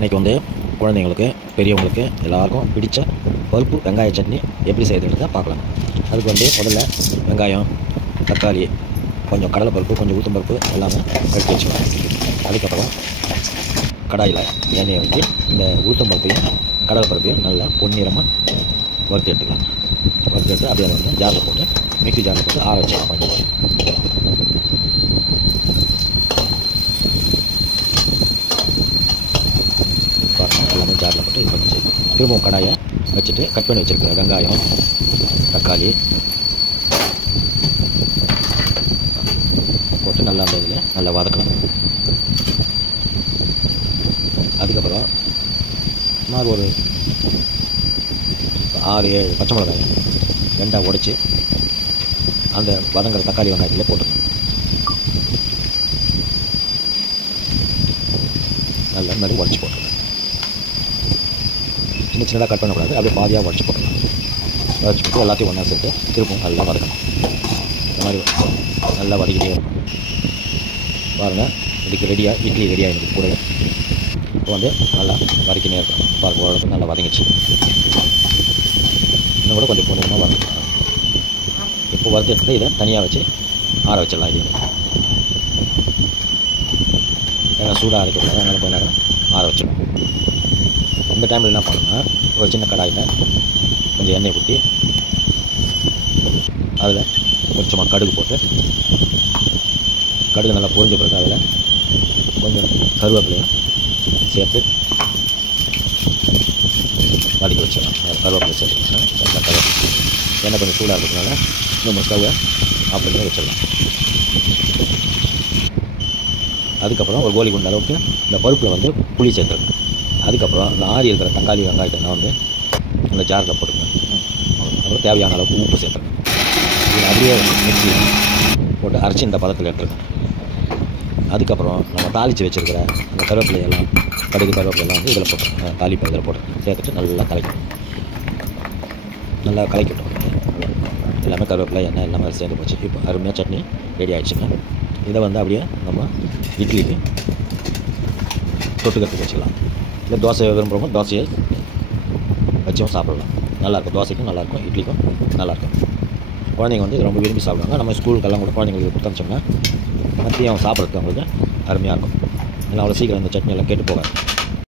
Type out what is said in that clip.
இன்றைக்கி வந்து குழந்தைங்களுக்கு பெரியவங்களுக்கு எல்லாருக்கும் பிடிச்ச பருப்பு வெங்காய சட்னி எப்படி செய்யறதுன்றதை பார்க்கலாம். அதுக்கு வந்து முதல்ல வெங்காயம், தக்காளி, கொஞ்சம் கடலைப்பருப்பு, கொஞ்சம் உளுத்தம்பருப்பு எல்லாமே எடுத்து வச்சுக்கலாம். அதுக்கப்புறம் கடாயில் எண்ணெயை வச்சு இந்த உளுத்தம்பருப்பையும் கடலைப்பருப்பையும் நல்லா பொன்னிறமாக வறுத்து எடுத்துக்கலாம். வறுத்து எடுத்து அப்படியே வந்து ஜாரில் போட்டு மிக்ஸி ஜாரில் போட்டு ஆற வச்சுக்கலாம். கொஞ்சம் பாருங்கள், எல்லாமே ஜாரில் போட்டு இது பண்ணி திரும்பவும் கடாயை வச்சுட்டு கட் பண்ணி வச்சுருக்க வெங்காயம், தக்காளி போட்டு நல்லா அந்த இதில் நல்லா வதக்கலாம். அதுக்கப்புறம் நான் ஒரு 6-7 பச்சை மிளகாய் ரெண்டாக உடைச்சி அந்த வதங்குற தக்காளி வெங்காயத்தில் போட்டுக்கணும். நல்லா மாதிரி உடச்சி போட்டுருங்க. சின்ன சின்னதாக கட் பண்ணக்கூடாது, அப்படியே பாதியாக உடச்சி போட்டுக்கலாம். உடச்சி போட்டு எல்லாத்தையும் ஒன்றா சேர்த்து திருப்பவும் நல்லா வதக்கணும். இந்த மாதிரி நல்லா வதக்கிட்டே இருக்கும். பாருங்கள், இதுக்கு ரெடியாக இட்லி ரெடியாக இருக்குது கூடவே. இப்போ வந்து நல்லா வதக்கினே இருக்கும். பாருங்கள், ஓரளவுக்கு நல்லா வதங்கிச்சு. இன்னும் கூட கொஞ்சம் பொண்ணுமாக வதக்கலாம். இப்போ வறுத்து எடுத்து இதை தனியாக வச்சு ஆற வச்சிடலாம். இது ஏன்னா சூடாக அரைக்கக்கூடாது, அதனால் கொஞ்ச நேரம் ஆற வச்சிடணும். இந்த டைமில் என்ன பண்ணணும்னா, ஒரு சின்ன கடாயில் கொஞ்சம் எண்ணெய் ஊற்றி அதில் கொஞ்சமாக கடுகு போட்டு, கடுகு நல்லா பொரிஞ்ச பிறகு அதில் கொஞ்சம் கருவேப்பிலையும் சேர்த்து வதக்கி வச்சிடலாம். கருவேப்பிலை சேர்த்துக்கலாம். நல்லா கருவேப்பிலை எண்ணெய் கொஞ்சம் சூடாக இருக்கிறதுனால நம்ம ஸ்டவ்வை ஆஃப் பண்ணி வச்சிடலாம். அதுக்கப்புறம் ஒரு கோலி குண்ட அளவுக்கு இந்த பருப்பில் வந்து புளி சேர்த்துருங்க. அதுக்கப்புறம் அந்த ஆறி இருக்கிற தக்காளி வெங்காயத்தை நான் வந்து அந்த ஜாரில் போட்டுக்கணும். அப்புறம் தேவையான அளவுக்கு உப்பு சேர்த்துருங்க. இதில் அப்படியே மிக்ஸி போட்டு அரைச்சி இந்த பதத்தில் எடுத்துருக்கேன். அதுக்கப்புறம் நம்ம தாளித்து வச்சுருக்கிற அந்த கருவேப்பிலையெல்லாம், கடுகு கருவேப்பிலையெல்லாம் வந்து இதில் போட்டுருக்கோம். தாளிப்பு இதில் போட்டு சேர்த்துட்டு நல்லா கலக்கணும். நல்லா கலக்கிட்டோம். எல்லாமே கருவேப்பிலை, எண்ணெய் எல்லாமே சேர்ந்து போச்சு. இப்போ அருமையாக சட்னி ரெடி ஆகிடுச்சுங்க. இதை வந்து அப்படியே நம்ம இட்லிக்கு தொட்டுக்கிறதுக்கு வச்சுக்கலாம். இல்லை தோசை விரும்புகிறவங்க தோசையை வச்சும் சாப்பிடலாம். நல்லாயிருக்கும். தோசைக்கும் நல்லாயிருக்கும், இட்லிக்கும் நல்லாயிருக்கும். குழந்தைங்க வந்து ரொம்ப விரும்பி சாப்பிடுவாங்க. நம்ம ஸ்கூலுக்கெல்லாம் கூட குழந்தைங்களுக்கு கொடுத்து அனுப்பிச்சோம்னா மதியம் சாப்பிட்றதுக்கு அவங்களுக்கு அருமையாக இருக்கும். ஏன்னா அவ்வளோ சீக்கிரம் இந்த சட்னி எல்லாம் கெட்டு போகாது.